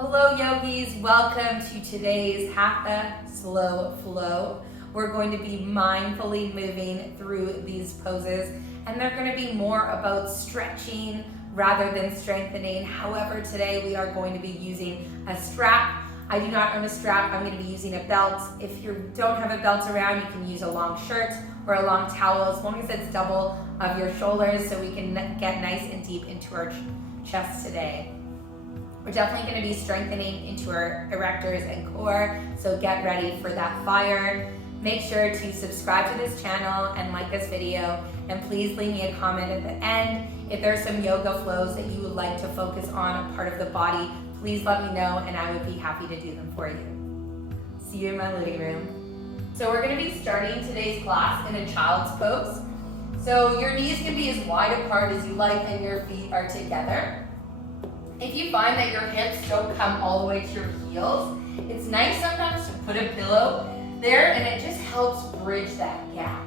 Hello yogis, welcome to today's Hatha Slow Flow. We're going to be mindfully moving through these poses, and they're going to be more about stretching rather than strengthening. However, today we are going to be using a strap. I do not own a strap, I'm going to be using a belt. If you don't have a belt around, you can use a long shirt or a long towel, as long as it's double of your shoulders, so we can get nice and deep into our chest today. We're definitely going to be strengthening into our erectors and core, so get ready for that fire. Make sure to subscribe to this channel and like this video, and please leave me a comment at the end. If there are some yoga flows that you would like to focus on a part of the body, please let me know and I would be happy to do them for you. See you in my living room. So we're going to be starting today's class in a child's pose. So your knees can be as wide apart as you like and your feet are together. If you find that your hips don't come all the way to your heels, it's nice sometimes to put a pillow there, and it just helps bridge that gap.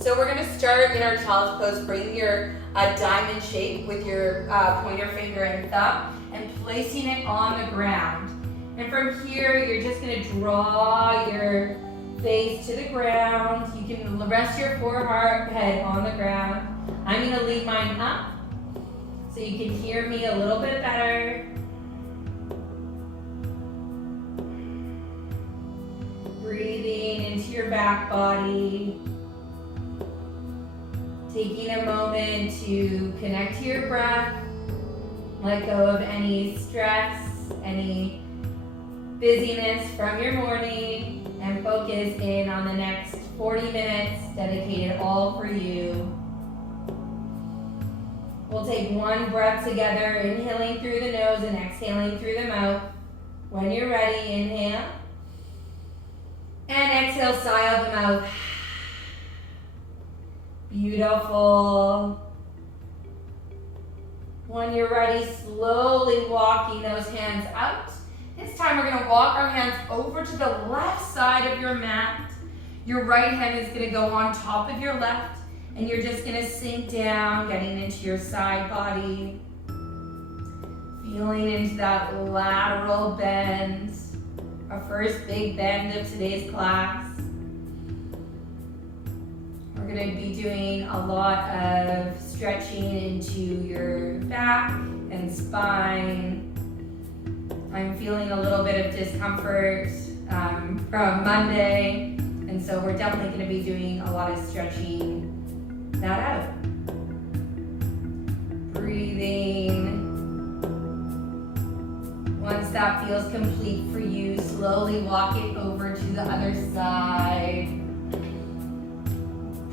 So we're going to start in our child's pose, bringing your diamond shape with your pointer finger and thumb and placing it on the ground. And from here, you're just going to draw your face to the ground. You can rest your forehead on the ground. I'm going to leave mine up, so you can hear me a little bit better. Breathing into your back body. Taking a moment to connect to your breath. Let go of any stress, any busyness from your morning, and focus in on the next 40 minutes dedicated all for you. We'll take one breath together, inhaling through the nose and exhaling through the mouth. When you're ready, inhale. And exhale, sigh out the mouth. Beautiful. When you're ready, slowly walking those hands out. This time we're going to walk our hands over to the left side of your mat. Your right hand is going to go on top of your left. And you're just going to sink down, getting into your side body. Feeling into that lateral bend. Our first big bend of today's class. We're going to be doing a lot of stretching into your back and spine. I'm feeling a little bit of discomfort from Monday. And so we're definitely going to be doing a lot of stretching that out. Breathing. Once that feels complete for you, slowly walk it over to the other side.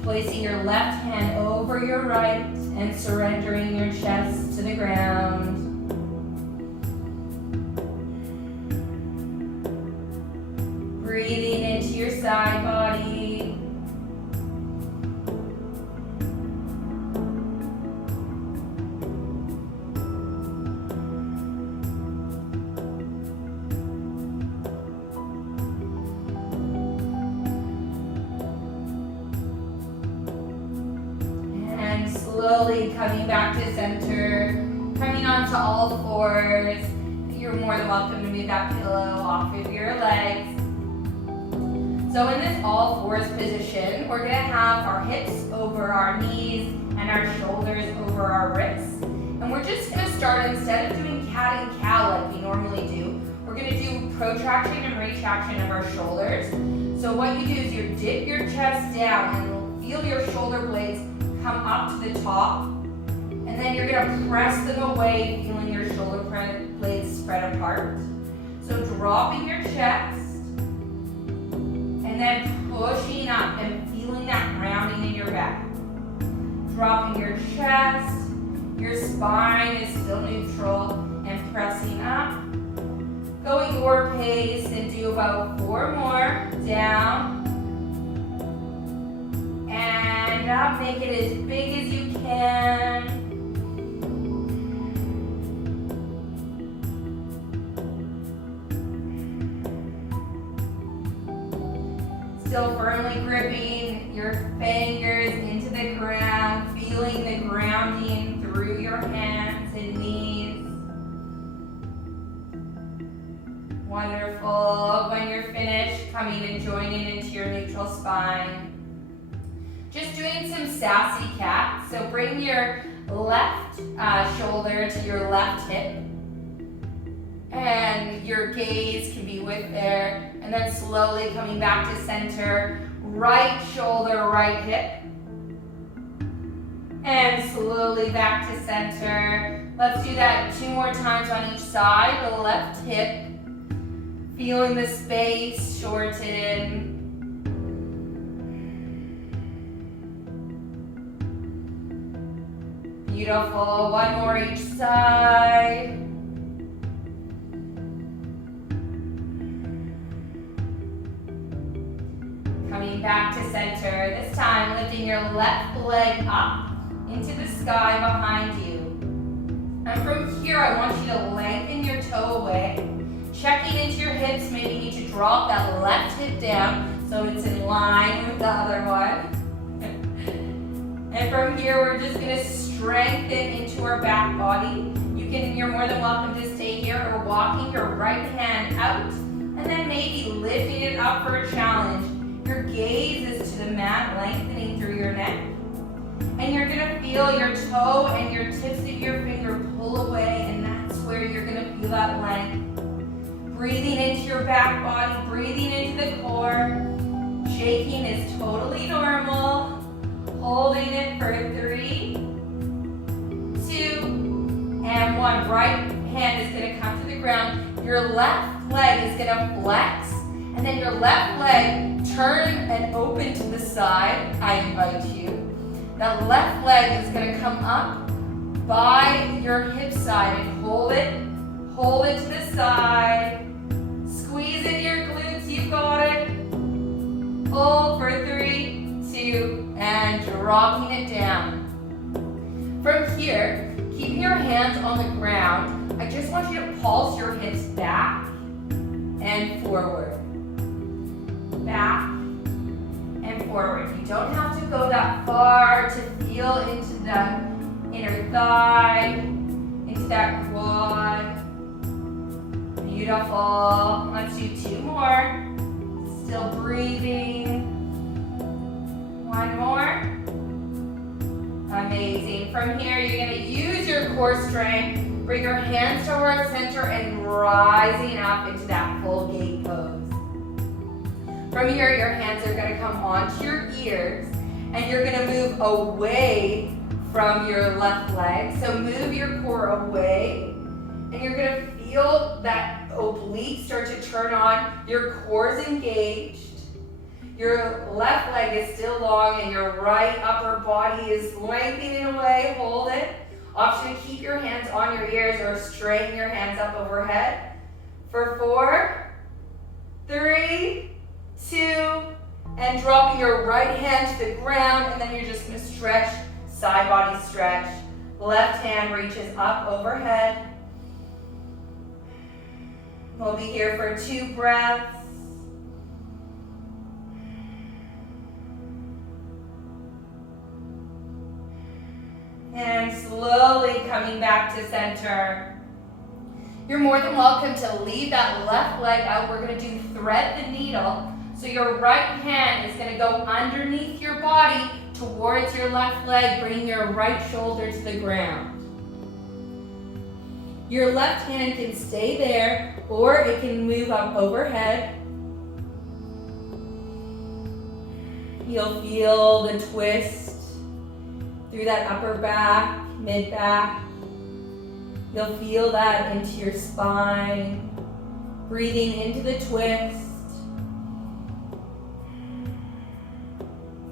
Placing your left hand over your right and surrendering your chest to the ground. Breathing into your side body. Slowly coming back to center, coming onto all fours. You're more than welcome to move that pillow off of your legs. So in this all fours position, we're going to have our hips over our knees and our shoulders over our wrists. And we're just going to start, instead of doing cat and cow like we normally do, we're going to do protraction and retraction of our shoulders. So what you do is you dip your chest down and feel your shoulder blades come up to the top, and then you're going to press them away, feeling your shoulder blades spread apart. So dropping your chest, and then pushing up and feeling that grounding in your back. Dropping your chest, your spine is still neutral, and pressing up. Go at your pace and do about 4 more. Down. And up, make it as big as you can. Still firmly gripping your fingers into the ground, feeling the grounding through your hands and knees. Wonderful. When you're finished, coming and joining into your neutral spine. Just doing some sassy cat. So bring your left shoulder to your left hip. And your gaze can be with there. And then slowly coming back to center. Right shoulder, right hip. And slowly back to center. Let's do that 2 more times on each side. The left hip. Feeling the space shorten. Beautiful. 1 more each side. Coming back to center. This time lifting your left leg up into the sky behind you. And from here I want you to lengthen your toe away. Checking into your hips, maybe you need to drop that left hip down so it's in line with the other one. And from here, we're just gonna strengthen into our back body. You're more than welcome to stay here or walking your right hand out and then maybe lifting it up for a challenge. Your gaze is to the mat, lengthening through your neck. And you're gonna feel your toe and your tips of your finger pull away, and that's where you're gonna feel that length. Breathing into your back body, breathing into the core. Shaking is totally normal. Holding it for 3, 2, and 1. Right hand is gonna come to the ground. Your left leg is gonna flex, and then your left leg turn and open to the side. I invite you. That left leg is gonna come up by your hip side and hold it to the side. Squeeze in your glutes, you got it. Hold for 3, 2, and dropping it down. From here, keeping your hands on the ground, I just want you to pulse your hips back and forward. Back and forward. You don't have to go that far to feel into the inner thigh, into that quad. Beautiful. Let's do 2 more. Still breathing. 1 more. Amazing. From here, you're going to use your core strength. Bring your hands towards center and rising up into that full gate pose. From here, your hands are going to come onto your ears, and you're going to move away from your left leg. So move your core away, and you're going to feel that oblique start to turn on. Your core is engaged. Your left leg is still long, and your right upper body is lengthening away. Hold it. Option to keep your hands on your ears or straighten your hands up overhead. For 4, 3, 2, and dropping your right hand to the ground, and then you're just going to stretch, side body stretch. Left hand reaches up overhead. We'll be here for 2 breaths. And slowly coming back to center. You're more than welcome to leave that left leg out. We're going to do thread the needle. So your right hand is going to go underneath your body towards your left leg, bringing your right shoulder to the ground. Your left hand can stay there, or it can move up overhead. You'll feel the twist through that upper back, mid back. You'll feel that into your spine. Breathing into the twist.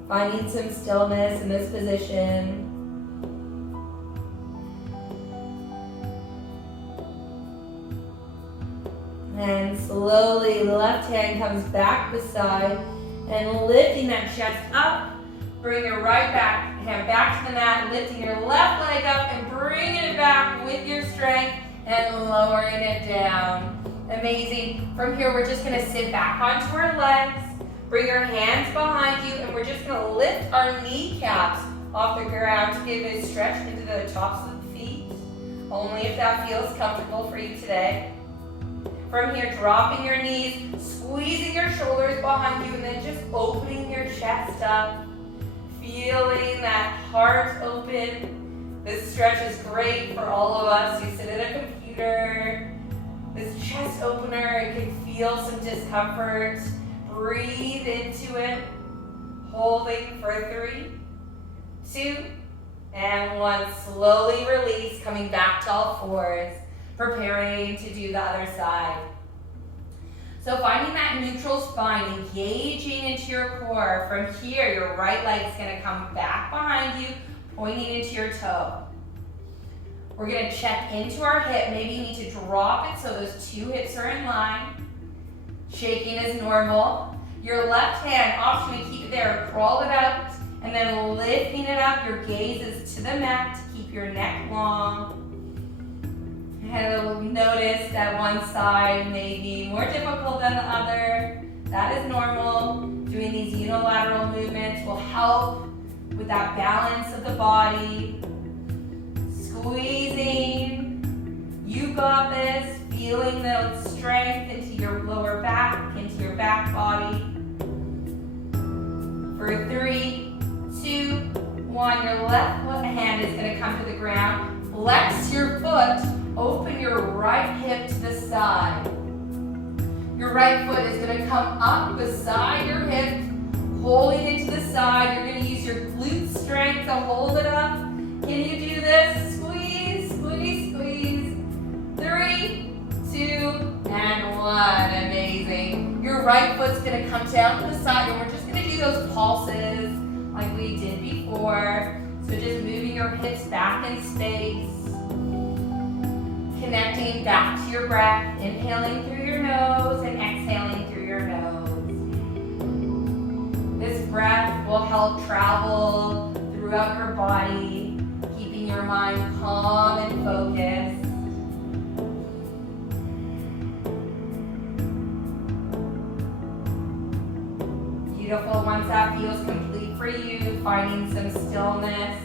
Finding some stillness in this position. And slowly, the left hand comes back beside and lifting that chest up. Bring your right hand back to the mat, lifting your left leg up and bringing it back with your strength and lowering it down. Amazing. From here, we're just gonna sit back onto our legs. Bring your hands behind you, and we're just gonna lift our kneecaps off the ground to give a stretch into the tops of the feet. Only if that feels comfortable for you today. From here, dropping your knees, squeezing your shoulders behind you, and then just opening your chest up. Feeling that heart open. This stretch is great for all of us. You sit at a computer. This chest opener, it can feel some discomfort. Breathe into it. Holding for 3, 2, and 1. Slowly release, coming back to all fours. Preparing to do the other side. So finding that neutral spine, engaging into your core. From here, your right leg's gonna come back behind you, pointing into your toe. We're gonna check into our hip. Maybe you need to drop it so those 2 hips are in line. Shaking is normal. Your left hand, option to keep it there, crawl it out, and then lifting it up. Your gaze is to the mat to keep your neck long. And you'll notice that one side may be more difficult than the other. That is normal. Doing these unilateral movements will help with that balance of the body. Squeezing. You got this. Feeling the strength into your lower back, into your back body. For 3, 2, 1. Your left hand is going to come to the ground. Flex your foot. Open your right hip to the side. Your right foot is going to come up beside your hip, holding it to the side. You're going to use your glute strength to hold it up. Can you do this? Squeeze, squeeze, squeeze. 3, 2, and 1. Amazing. Your right foot's going to come down to the side, and we're just going to do those pulses like we did before. So just moving your hips back in space. Connecting back to your breath, inhaling through your nose and exhaling through your nose. This breath will help travel throughout your body, keeping your mind calm and focused. Beautiful. Once that feels complete for you, finding some stillness,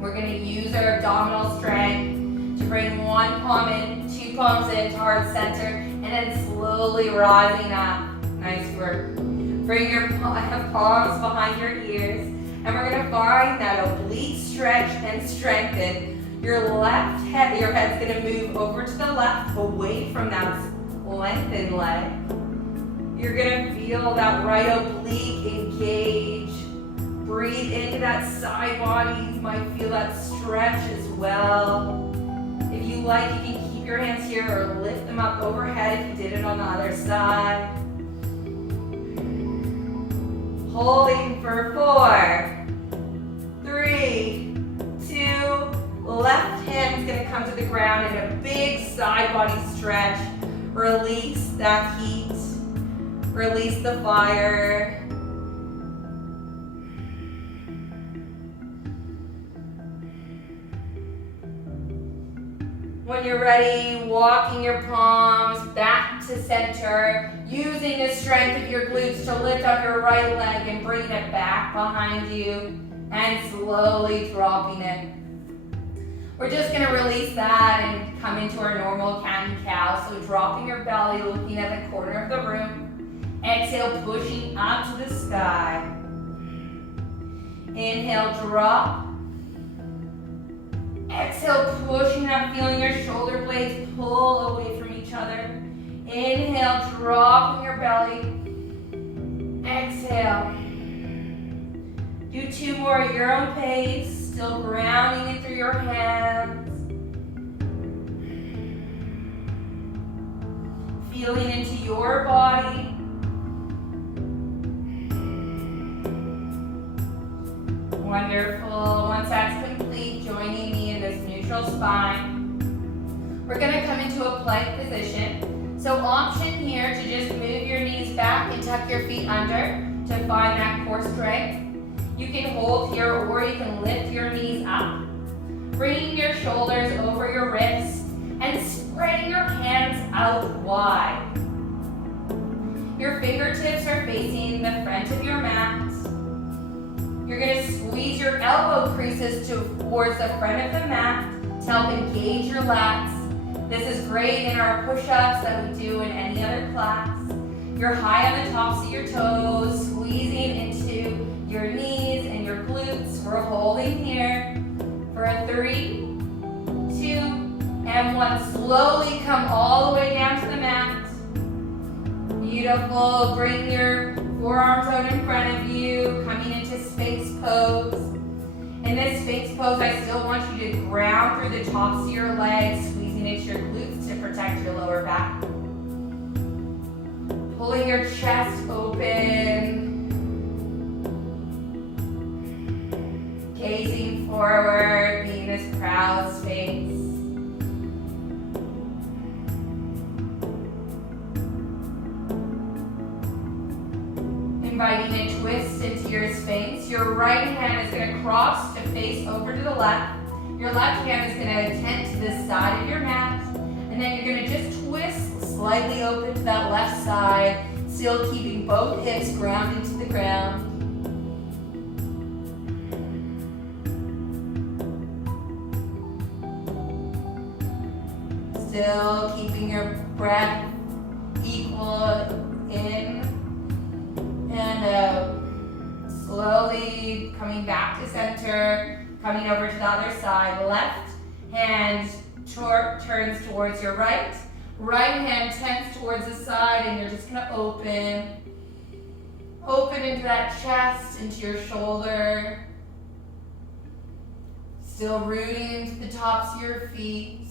we're going to use our abdominal strength to bring one palm in, 2 palms in to heart center, and then slowly rising up. Nice work. Bring your palms behind your ears, and we're going to find that oblique stretch and strengthen. Your head's going to move over to the left, away from that lengthened leg. You're going to feel that right oblique engage. Breathe into that side body. You might feel that stretch as well. If you like, you can keep your hands here or lift them up overhead if you did it on the other side. Holding for 4, 3, 2, left hand's gonna come to the ground in a big side body stretch. Release that heat, release the fire. When you're ready, walking your palms back to center, using the strength of your glutes to lift up your right leg and bring it back behind you, and slowly dropping it. We're just going to release that and come into our normal cat and cow. So dropping your belly, looking at the corner of the room. Exhale, pushing up to the sky. Inhale, drop. Exhale, pushing up, feeling your shoulder blades pull away from each other. Inhale, dropping your belly. Exhale. Do 2 more at your own pace, still grounding it through your hands. Feeling into your body. Wonderful. Once that's complete, joining me in this neutral spine. We're going to come into a plank position. So option here to just move your knees back and tuck your feet under to find that core strength. You can hold here or you can lift your knees up. Bringing your shoulders over your wrists and spreading your hands out wide. Your fingertips are facing the front of your mat. You're going to squeeze your elbow creases towards the front of the mat to help engage your lats. This is great in our push-ups that we do in any other class. You're high on the tops of your toes, squeezing into your knees and your glutes. We're holding here for a 3, 2, and 1. Slowly come all the way down to the mat. Beautiful. Bring your forearms out in front of you, coming into Sphinx pose. In this Sphinx pose, I still want you to ground through the tops of your legs, squeezing into your glutes to protect your lower back. Pulling your chest open. Gazing forward, being this proud Sphinx. Inviting a twist into your Sphinx. Your right hand is going to cross to face over to the left. Your left hand is going to attend to the side of your mat. And then you're going to just twist slightly open to that left side, still keeping both hips grounded to the ground. Still keeping your breath equal in and out. Slowly coming back to center, coming over to the other side. Left hand turns towards your right. Right hand tends towards the side, and you're just going to open. Open into that chest, into your shoulder. Still rooting into the tops of your feet.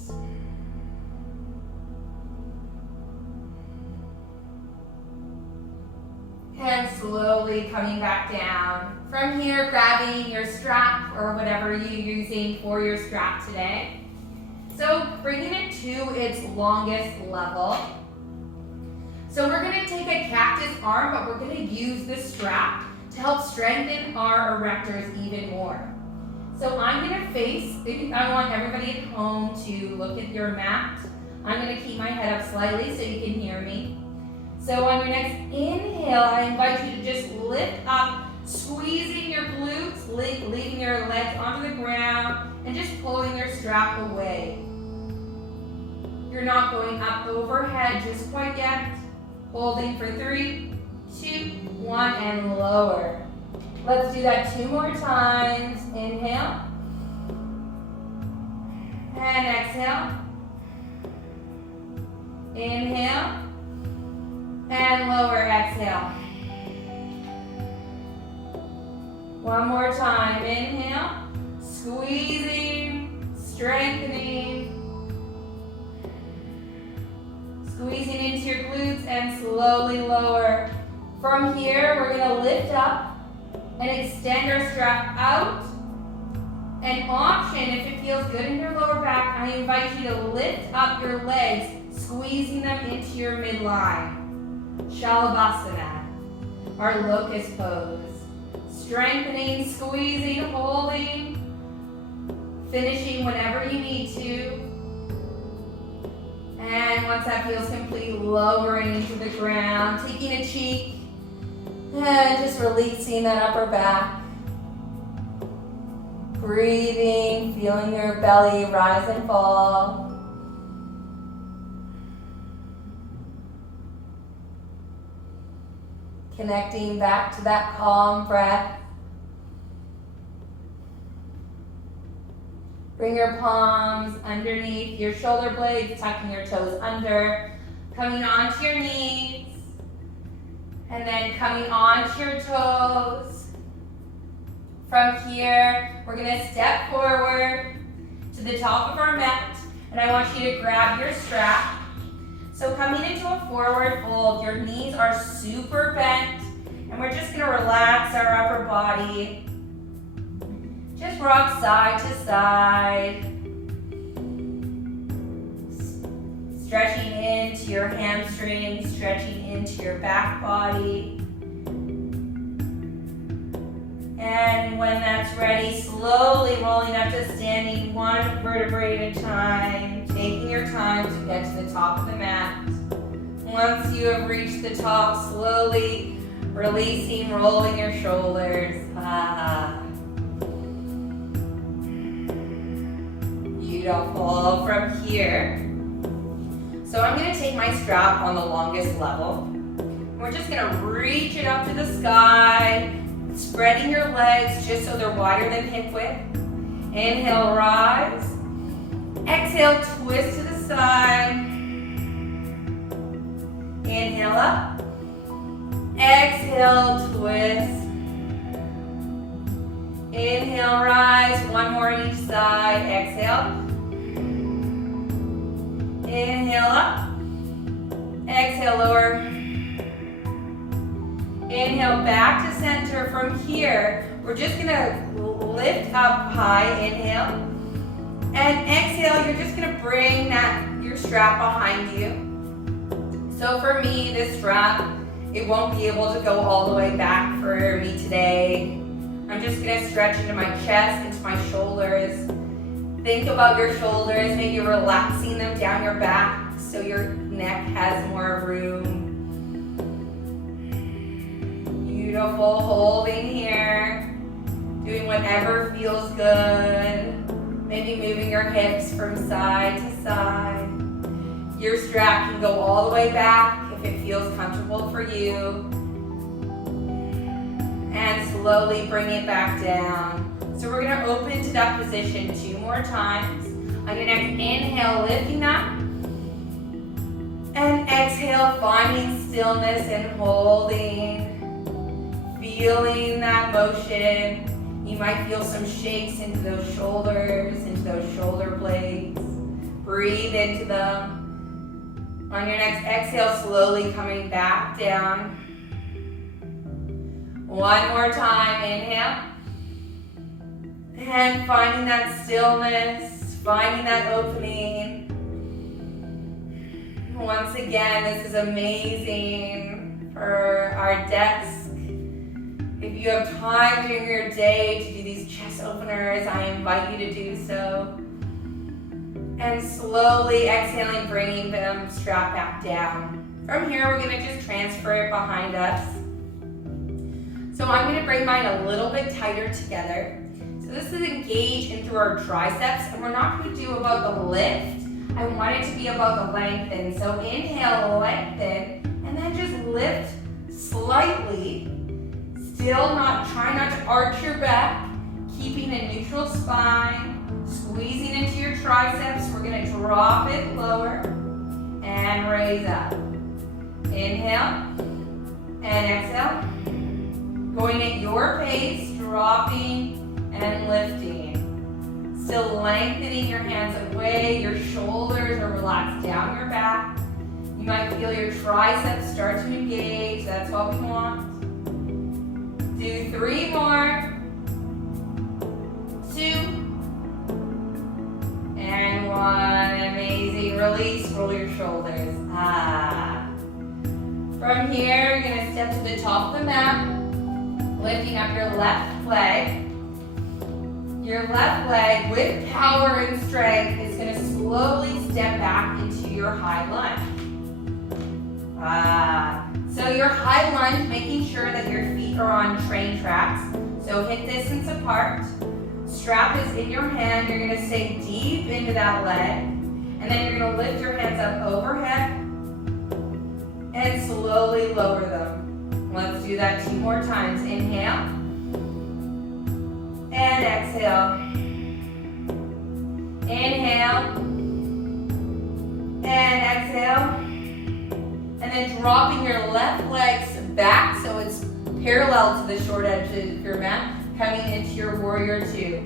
And slowly coming back down. From here, grabbing your strap or whatever you're using for your strap today. So bringing it to its longest level. So we're going to take a cactus arm, but we're going to use this strap to help strengthen our erectors even more. So I'm going to face, I want everybody at home to look at your mat. I'm going to keep my head up slightly so you can hear me. So on your next inhale, I invite you to just lift up, squeezing your glutes, leaving your legs onto the ground, and just pulling your strap away. You're not going up overhead just quite yet. Holding for 3, 2, 1, and lower. Let's do that 2 more times. Inhale. And exhale. Inhale. And lower, exhale. One more time. Inhale. Squeezing, strengthening. Squeezing into your glutes and slowly lower. From here, we're going to lift up and extend our strap out. An option, if it feels good in your lower back, I invite you to lift up your legs, squeezing them into your midline. Shalabhasana, our locust pose. Strengthening, squeezing, holding, finishing whenever you need to. And once that feels complete, lowering into the ground, taking a cheek, and just releasing that upper back. Breathing, feeling your belly rise and fall. Connecting back to that calm breath. Bring your palms underneath your shoulder blades, tucking your toes under, coming onto your knees, and then coming onto your toes. From here, we're going to step forward to the top of our mat, and I want you to grab your strap. So coming into a forward fold, your knees are super bent, and we're just going to relax our upper body. Just rock side to side. Stretching into your hamstrings, stretching into your back body. And when that's ready, slowly rolling up to standing, 1 vertebrae at a time, taking your time to get to the top of the mat. Once you have reached the top, slowly releasing, rolling your shoulders. Beautiful. From here, So I'm gonna take my strap on the longest level. We're just gonna reach it up to the sky, spreading your legs just so they're wider than hip width. Inhale, rise. Exhale, twist to the side. Inhale up. Exhale, twist. Inhale, rise. One more on each side. Exhale. Inhale up. Exhale, lower. Inhale, back to center. From here, we're just gonna lift up high. Inhale. And exhale, you're just gonna bring your strap behind you. So for me, this strap, it won't be able to go all the way back for me today. I'm just gonna stretch into my chest, into my shoulders. Think about your shoulders, maybe relaxing them down your back so your neck has more room. Beautiful, holding here. Doing whatever feels good. Maybe moving your hips from side to side. Your strap can go all the way back if it feels comfortable for you. And slowly bring it back down. So we're gonna open to that position 2 more times. On your next inhale, lifting up. And exhale, finding stillness and holding. Feeling that motion. You might feel some shakes into those shoulders, into those shoulder blades. Breathe into them. On your next exhale, slowly coming back down. One more time, inhale. And finding that stillness, finding that opening. Once again, this is amazing for our desk. If you have time during your day to do these chest openers, I invite you to do so. And slowly exhaling, bringing them strap back down. From here, we're gonna just transfer it behind us. So I'm gonna bring mine a little bit tighter together. So this is engage in through our triceps, and we're not gonna do about the lift. I want it to be about the lengthen. So inhale, lengthen, and then just lift slightly. Still try not to arch your back, keeping a neutral spine, squeezing into your triceps. We're gonna drop it lower and raise up. Inhale and exhale. Going at your pace, dropping and lifting. Still lengthening your hands away, your shoulders are relaxed down your back. You might feel your triceps start to engage, that's what we want. Do 3 more. 2. And 1. Amazing. Release, roll your shoulders. From here, you're gonna step to the top of the mat, lifting up your left leg. Your left leg, with power and strength, is gonna slowly step back into your high lunge. So your high lunge, making sure that your feet are on train tracks. So hip distance apart. Strap is in your hand. You're gonna sink deep into that leg. And then you're gonna lift your hands up overhead and slowly lower them. Let's do that 2 more times. Inhale and exhale. Inhale and exhale. And then dropping your left legs back so it's parallel to the short edge of your mat, coming into your warrior 2.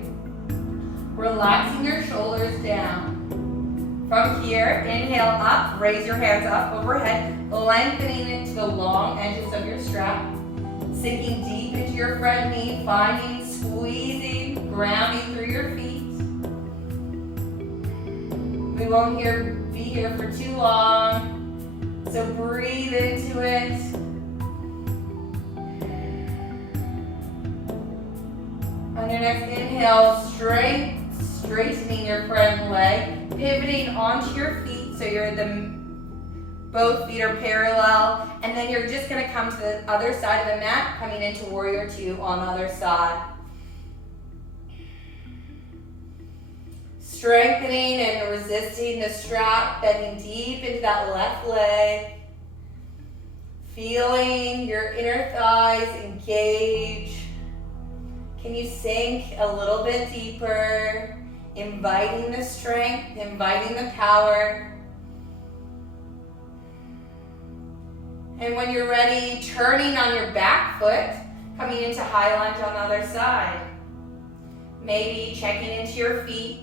Relaxing your shoulders down. From here, inhale up, raise your hands up overhead, lengthening into the long edges of your strap, sinking deep into your front knee, finding, squeezing, grounding through your feet. We won't be here for too long. So breathe into it. On your next inhale, straightening your front leg, pivoting onto your feet so both feet are parallel, and then you're just gonna come to the other side of the mat, coming into warrior 2 on the other side. Strengthening and resisting the strap, bending deep into that left leg. Feeling your inner thighs engage. Can you sink a little bit deeper? Inviting the strength, inviting the power. And when you're ready, turning on your back foot, coming into high lunge on the other side. Maybe checking into your feet.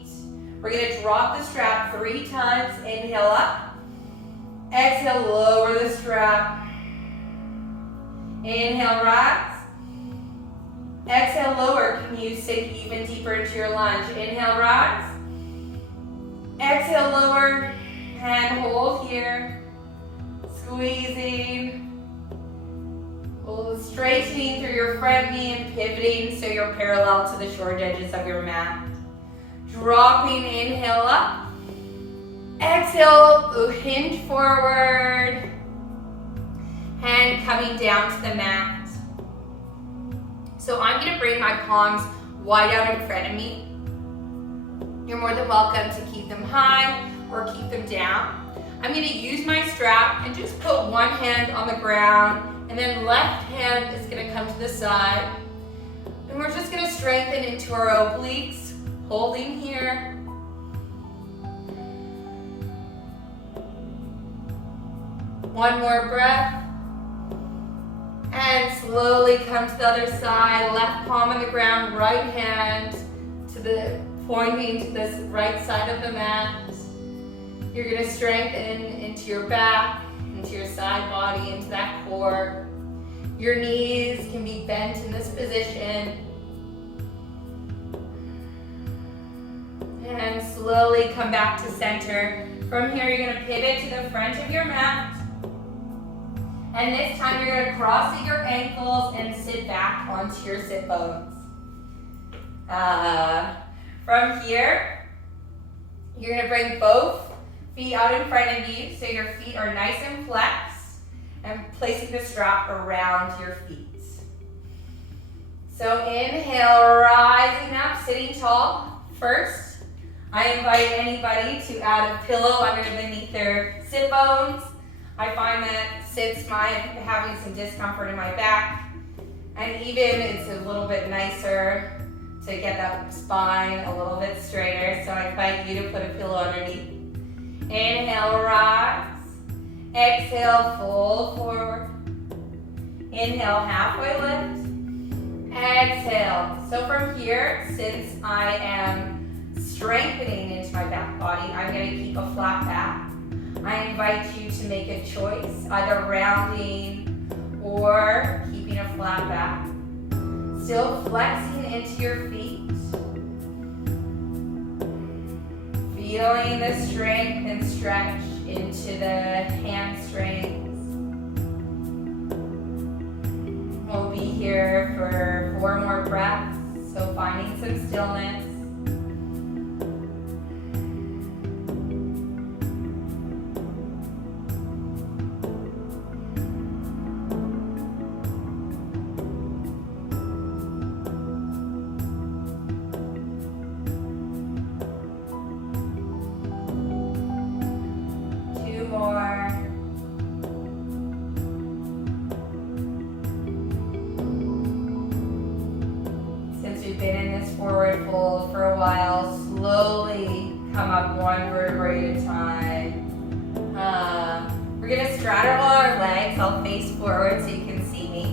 We're going to drop the strap 3 times. Inhale up. Exhale, lower the strap. Inhale, rise. Exhale, lower. Can you sink even deeper into your lunge? Inhale, rise. Exhale, lower. And hold here. Squeezing. Straightening through your front knee and pivoting so you're parallel to the short edges of your mat. Dropping, inhale up. Exhale, hinge forward. Hand coming down to the mat. So I'm going to bring my palms wide out in front of me. You're more than welcome to keep them high or keep them down. I'm going to use my strap and just put one hand on the ground, and then left hand is going to come to the side. And we're just going to strengthen into our obliques, holding here. One more breath. And slowly come to the other side. Left palm on the ground, right hand pointing to this right side of the mat. You're going to strengthen into your back, into your side body, into that core. Your knees can be bent in this position. And slowly come back to center. From here, you're going to pivot to the front of your mat. And this time, you're going to cross your ankles and sit back onto your sit bones. From here, you're going to bring both feet out in front of you so your feet are nice and flexed, and placing the strap around your feet. So inhale, rising up, sitting tall. First, I invite anybody to add a pillow underneath their sit bones. I find that since I'm having some discomfort in my back, and even it's a little bit nicer to get that spine a little bit straighter, so I invite you to put a pillow underneath. Inhale, rise. Exhale, fold forward. Inhale, halfway lift. Exhale. So from here, since I am strengthening into my back body, I'm going to keep a flat back. I invite you to make a choice, either rounding or keeping a flat back. Still flexing into your feet. Feeling the strength and stretch into the hamstrings. We'll be here for 4 more breaths, so finding some stillness. Forward fold for a while. Slowly come up 1 vertebrae at a time. We're going to straddle our legs. I'll face forward so you can see me.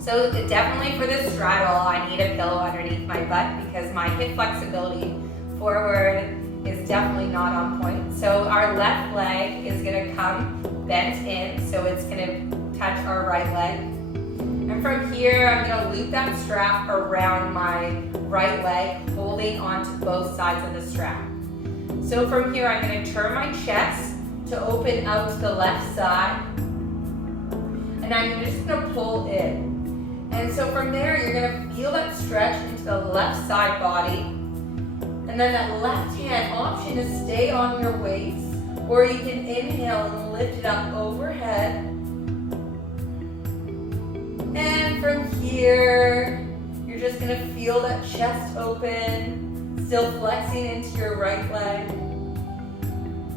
So definitely for the straddle, I need a pillow underneath my butt because my hip flexibility forward is definitely not on point. So our left leg is going to come bent in, so it's going to touch our right leg. And from here, I'm going to loop that strap around my right leg, holding onto both sides of the strap. So from here, I'm going to turn my chest to open out to the left side. And I'm just going to pull in. And so from there, you're going to feel that stretch into the left side body. And then that left hand option is stay on your waist, or you can inhale and lift it up overhead. And from here, you're just going to feel that chest open, Still flexing into your right leg.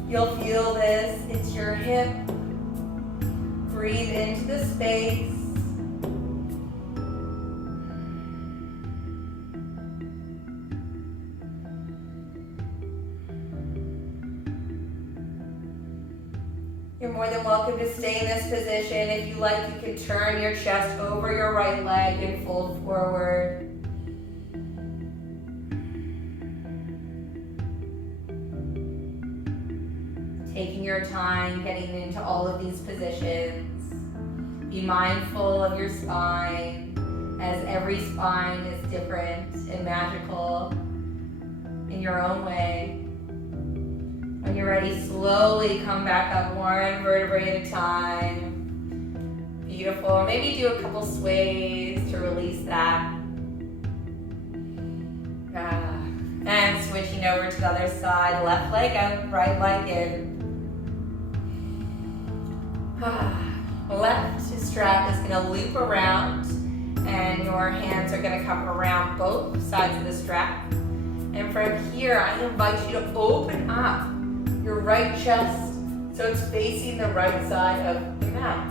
You'll feel this, it's your hip. Breathe into the space. You're more than welcome to stay in this position. If you like, you can turn your chest over your right leg and fold forward. Taking your time getting into all of these positions. Be mindful of your spine, as every spine is different and magical in your own way. When you're ready, slowly come back up one vertebrae at a time. Beautiful. Maybe do a couple sways to release that. And switching over to the other side, left leg out, right leg in. Left strap is going to loop around, and your hands are going to come around both sides of the strap. And from here, I invite you to open up your right chest so it's facing the right side of the mat.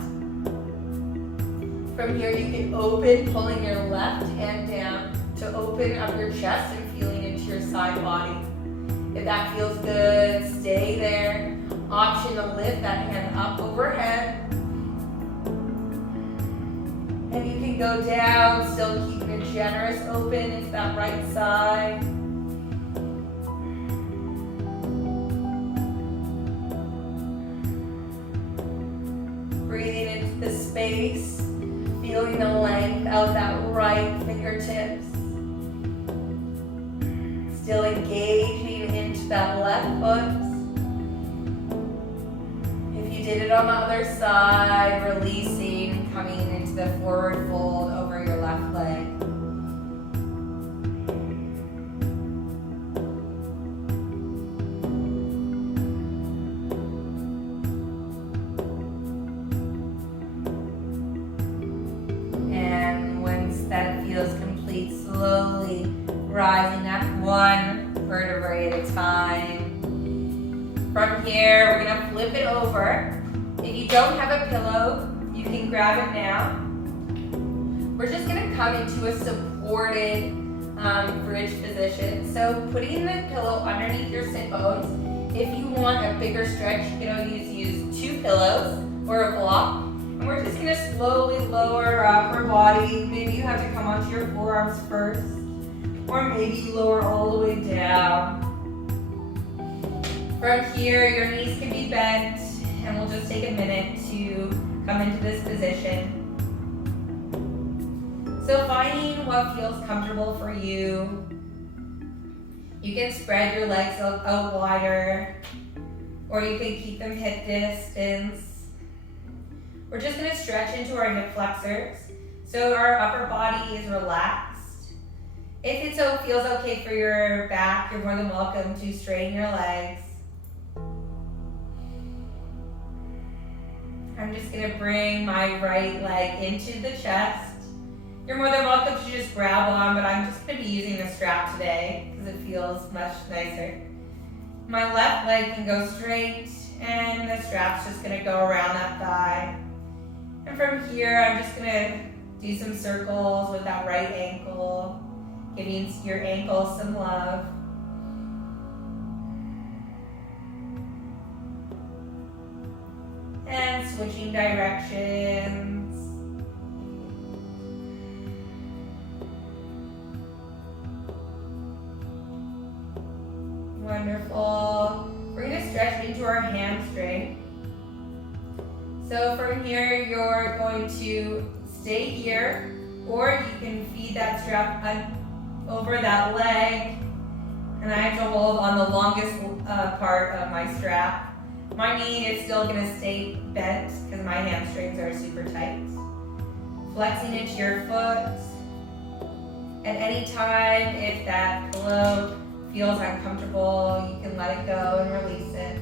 From here, you can open, pulling your left hand down to open up your chest and feeling into your side body. If that feels good, stay there. Option to lift that hand up overhead. And you can go down, still keeping a generous open into that right side. Breathing into the space, feeling the length of that right fingertips. Still engaging into that left foot. If you did it on the other side, releasing, coming into the forward fold over your left leg. And once that feels complete, slowly rising up one vertebrae at a time. From here, we're going to flip it over. If you don't have a pillow, you can grab it now. We're just going to come into a supported bridge position. So putting the pillow underneath your sit bones. If you want a bigger stretch, you can always use 2 pillows or a block. And we're just going to slowly lower our upper body. Maybe you have to come onto your forearms first. Or maybe you lower all the way down. From here, your knees can be bent, and we'll just take a minute to come into this position. So finding what feels comfortable for you. You can spread your legs out wider, or you can keep them hip distance. We're just going to stretch into our hip flexors, so our upper body is relaxed. If it feels okay for your back, you're more than welcome to straighten your legs. I'm just going to bring my right leg into the chest. You're more than welcome to just grab on, but I'm just going to be using the strap today because it feels much nicer. My left leg can go straight, and the strap's just going to go around that thigh. And from here, I'm just going to do some circles with that right ankle, giving your ankle some love. And switching directions. Wonderful. We're going to stretch into our hamstring. So from here, you're going to stay here, or you can feed that strap over that leg. And I have to hold on the longest part of my strap. My knee is still going to stay bent because my hamstrings are super tight. Flexing into your foot. At any time, if that pillow feels uncomfortable, you can let it go and release it.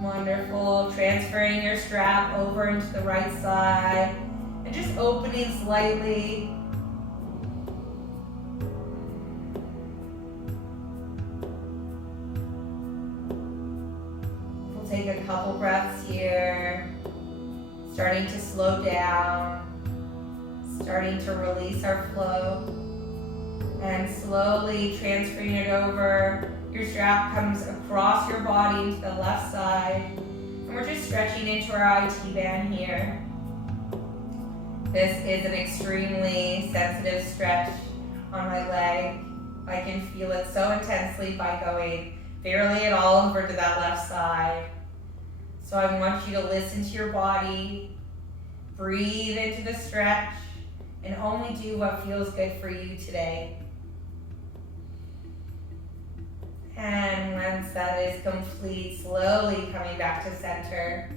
Wonderful. Transferring your strap over into the right side. and just opening slightly. We'll take a couple breaths here, starting to slow down, starting to release our flow, and slowly transferring it over. Your strap comes across your body into the left side, and we're just stretching into our IT band here. This is an extremely sensitive stretch on my leg. I can feel it so intensely by going barely at all over to that left side. So I want you to listen to your body, breathe into the stretch, and only do what feels good for you today. And once that is complete, slowly coming back to center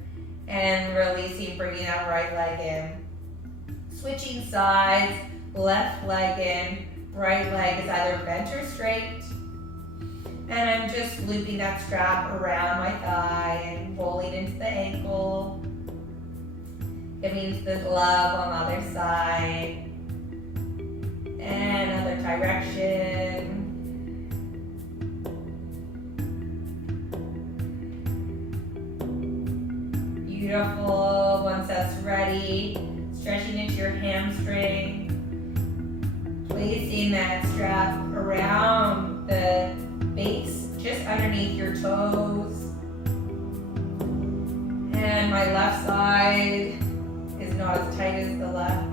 and releasing, bringing that right leg in. Switching sides, left leg in, right leg is either bent or straight. And I'm just looping that strap around my thigh and rolling into the ankle. Giving to the glove on the other side. And other direction. Beautiful. Once that's ready, stretching into your hamstring. Placing that strap around the base, just underneath your toes. And my left side is not as tight as the left.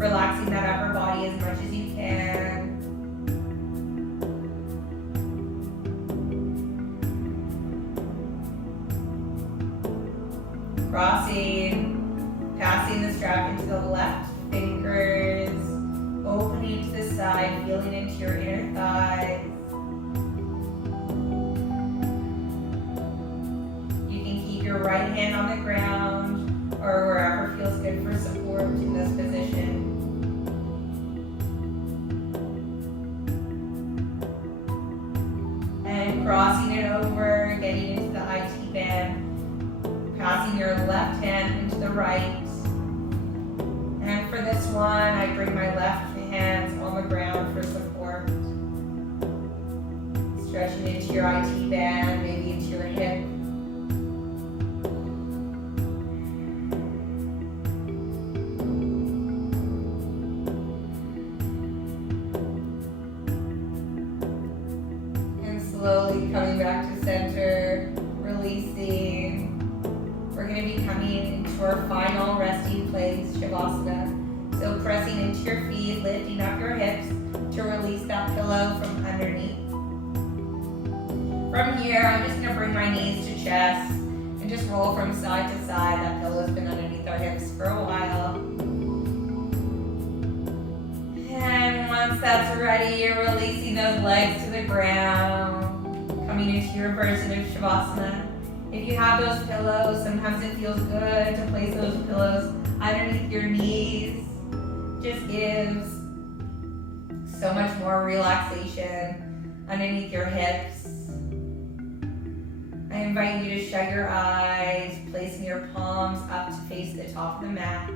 Relaxing that upper body as much as you can. Crossing, passing the strap into the left fingers, opening to the side, feeling into your inner thighs. You can keep your right hand on the ground or wherever feels good for support in this position. And crossing it over, getting into the IT band. Passing your left hand into the right. And for this one, I bring my left hands on the ground for support. Stretching into your IT band, maybe into your hip. And slowly coming back to center, releasing. We're going to be coming into our final resting place, Shavasana. So pressing into your feet, lifting up your hips to release that pillow from underneath. From here, I'm just going to bring my knees to chest and just roll from side to side. That pillow's been underneath our hips for a while. And once that's ready, you're releasing those legs to the ground, coming into your version of Shavasana. If you have those pillows, sometimes it feels good to place those pillows underneath your knees. Just gives so much more relaxation underneath your hips. I invite you to shut your eyes, placing your palms up to face the top of the mat.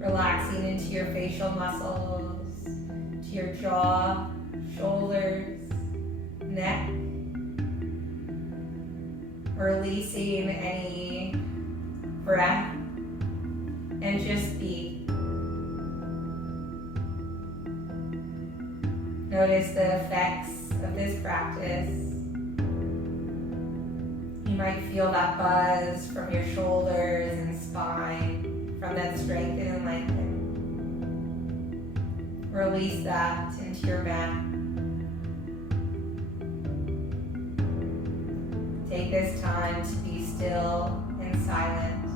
Relaxing into your facial muscles, to your jaw, shoulders, neck. Releasing any breath and just be. Notice the effects of this practice. You might feel that buzz from your shoulders and spine from that strengthen and lengthen. Release that into your mat. Take this time to be still and silent.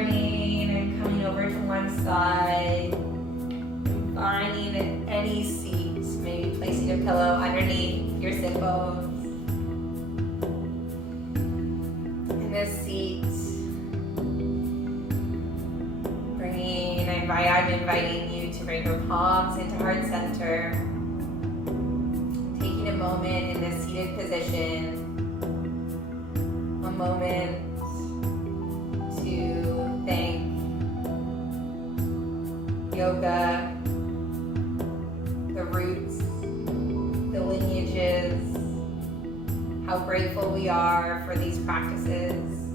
turning and coming over to one side. Finding any seat, maybe placing a pillow underneath your sit bones. In this seat, I'm inviting you to bring your palms into heart center. Taking a moment in this seated position, a moment to thank yoga, the roots, the lineages, how grateful we are for these practices,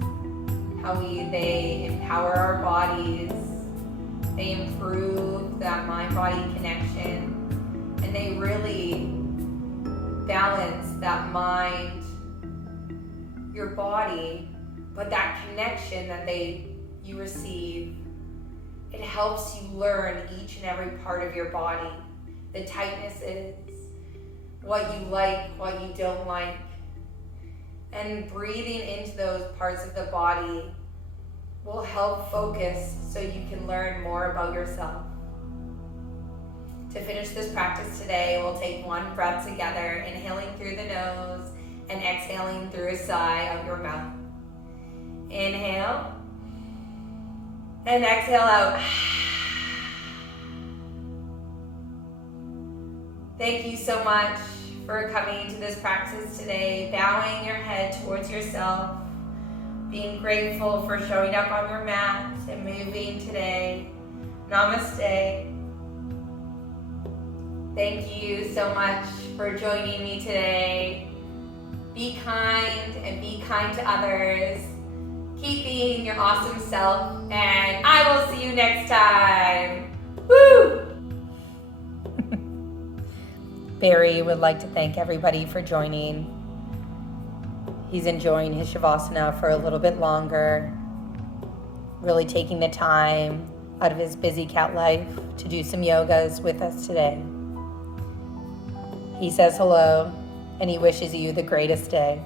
how they empower our bodies, they improve that mind-body connection, and they really balance that mind, your body, but that connection that you receive, it helps you learn each and every part of your body, the tightnesses, what you like, what you don't like, and breathing into those parts of the body will help focus so you can learn more about yourself. To finish this practice today, we'll take one breath together, inhaling through the nose and exhaling through a sigh out your mouth. Inhale and exhale out. Thank you so much for coming to this practice today, bowing your head towards yourself, being grateful for showing up on your mat and moving today. Namaste. Thank you so much for joining me today. Be kind and be kind to others. Keep being your awesome self, and I will see you next time. Woo! Barry would like to thank everybody for joining. He's enjoying his Shavasana for a little bit longer, really taking the time out of his busy cat life to do some yogas with us today. He says hello, and he wishes you the greatest day.